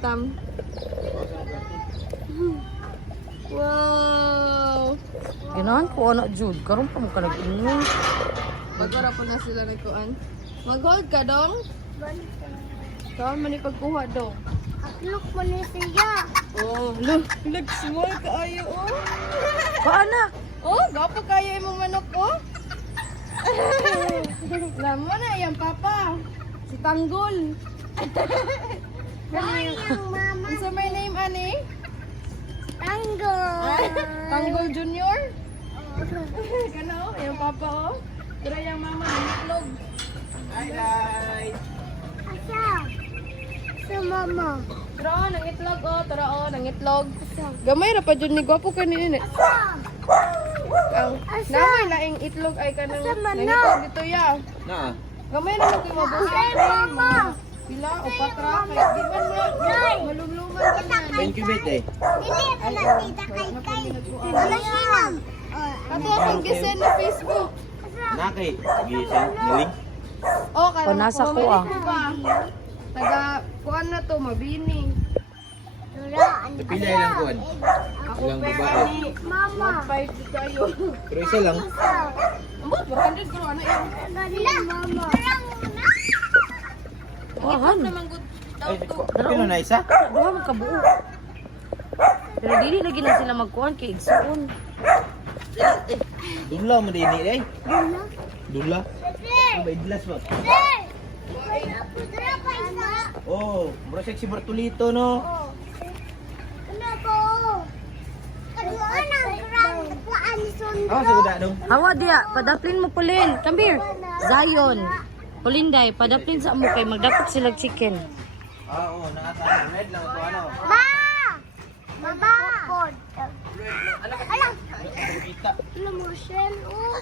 Tam. Wow. Ganahan ko anak Jud. Karon pa mo ka nag-ingon. Magara po na sila nagkuan. Mag-hold ka dong. Saan man ipagkuha dong? Look mo na siya. Oh, look small kaayo oh. Paana? Oh, gapo kayo imong manok oh. Alam mo na yan papa. Si Tanggol. Ay, ang mama. Ano may name ani? Tango. Tanggol Junior? Kana oh, yung papa oh. Tira yung mama ng itlog. Asa? Sa mama. Tara oh, ng itlog oh. Tara oh, ng itlog. Gamay ra pa dyan ni gwapo ka ni ini. Ang namay laing itlog ay kanang itlog dito ya. Na. Gamay na lang kayo mabuhay. Mama. Pila o patra kay di man mo maluluman ka na. Thank you, Bete. Dili pa lang kita kay. Wala silang. Ato akong gisen na Facebook. Nakay. Gisan. Niling. Oh, O, nasa ko, ah. Taga kuan na to mabini. Tura, ano Pila ilang kuwan. Ako Ilang pero babae. ni Mama. fight kayo. Pero isa lang. Ambot 400 ko ano yan. Galing mama. Wahan. Naman good daw Ay, to. pino na isa? Duha man kabuo. Pero dili lagi na sila magkuhan kay igsuon. Dula mo din eh. Dula? Ano ba idlas ba? Tura pa isa. Oh, mura si Bartolito no. Ano ko? Kaduan ang grand kuan ni Sondro. Ah, sagda dong. Hawa dia, padaplin mo pulin. Come here. Zion. Pulinday, padaplin sa mo kay magdapat sila chicken. Ah, oo, nakasama. Red lang ito ano. Ma! Baba! Alam! Kita. Alam mo, Shell, oh.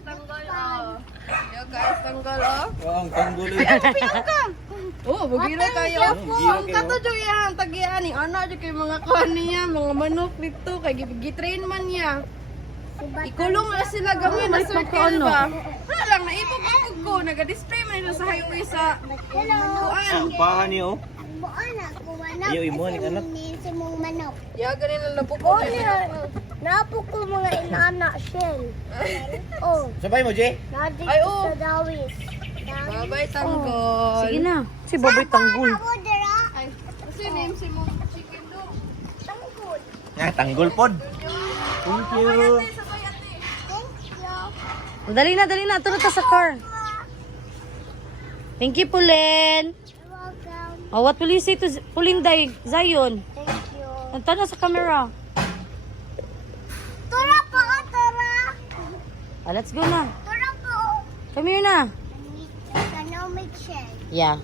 Tanggol oh. Yo guys, tanggol oh. Wow, ang tanggulo. Oh, bugiro kayo. Ang kato jud yan tagian ni ana jud kay mga kuan niya, mga manok dito kay gitrain man niya. Ikulong na sila gamay na circle ba? Wala lang naipapagod ko, naga-display man nila sa highway sa Hello! kuan. Ang paha niyo. Buon ako, manok. Iyo, imo, ning anak. Sa mong manok. Ya ganin lang napupo. Napo ko mga inana, Shell. Oh, Sabay mo, Jay. nadi Ay, oh. sa dawis. Bye-bye tanggol. Sige na. Si Boboy tanggol. Ako, dira. Ay, kasi name si mo chicken do. Tangkol. Ah, tanggol pod. Thank you. Sabay ate. Thank you. Dali na. Turo ta sa car. Thank you, Pulin. You're welcome. Oh, what will you say to Pulinday, Zion? Thank you. Nanta na sa camera. Tura po, tura. Ah, let's go na. Tura po. Come here na. Kano make Shell. Yeah.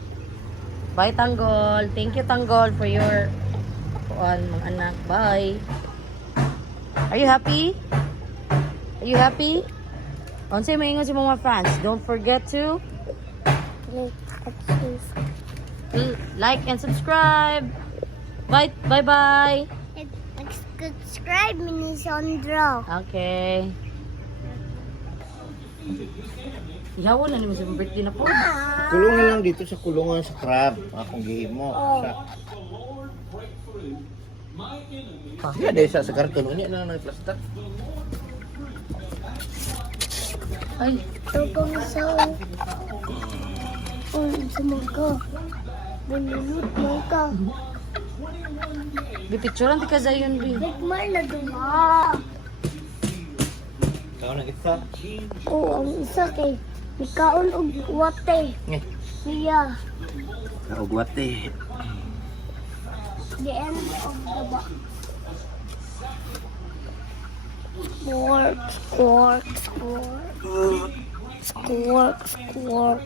Bye, Tanggol. Thank you, Tanggol, for your mga anak. Bye. Are you happy? Are you happy? Unsay maingon si mga fans, don't forget to like and subscribe. Bye. Bye. Subscribe me ni Sondro. Okay. Ihaw na naman sa birthday na po. Kulungan lang dito sa kulungan sa crab. Akong gihimo. Sa Iya deh sa karton ini na nag-plaster. Ay, Tupang sao. Oh, sumuka. Binunod mo ka. bipicturean ti ka Zion, Bi. Nagmar na duma. Kau nak isa? Oh, ang isa kay Mikaon og wate. Ngeh. Siya. Kau buat teh. The end of the box. Squawk. Squawk.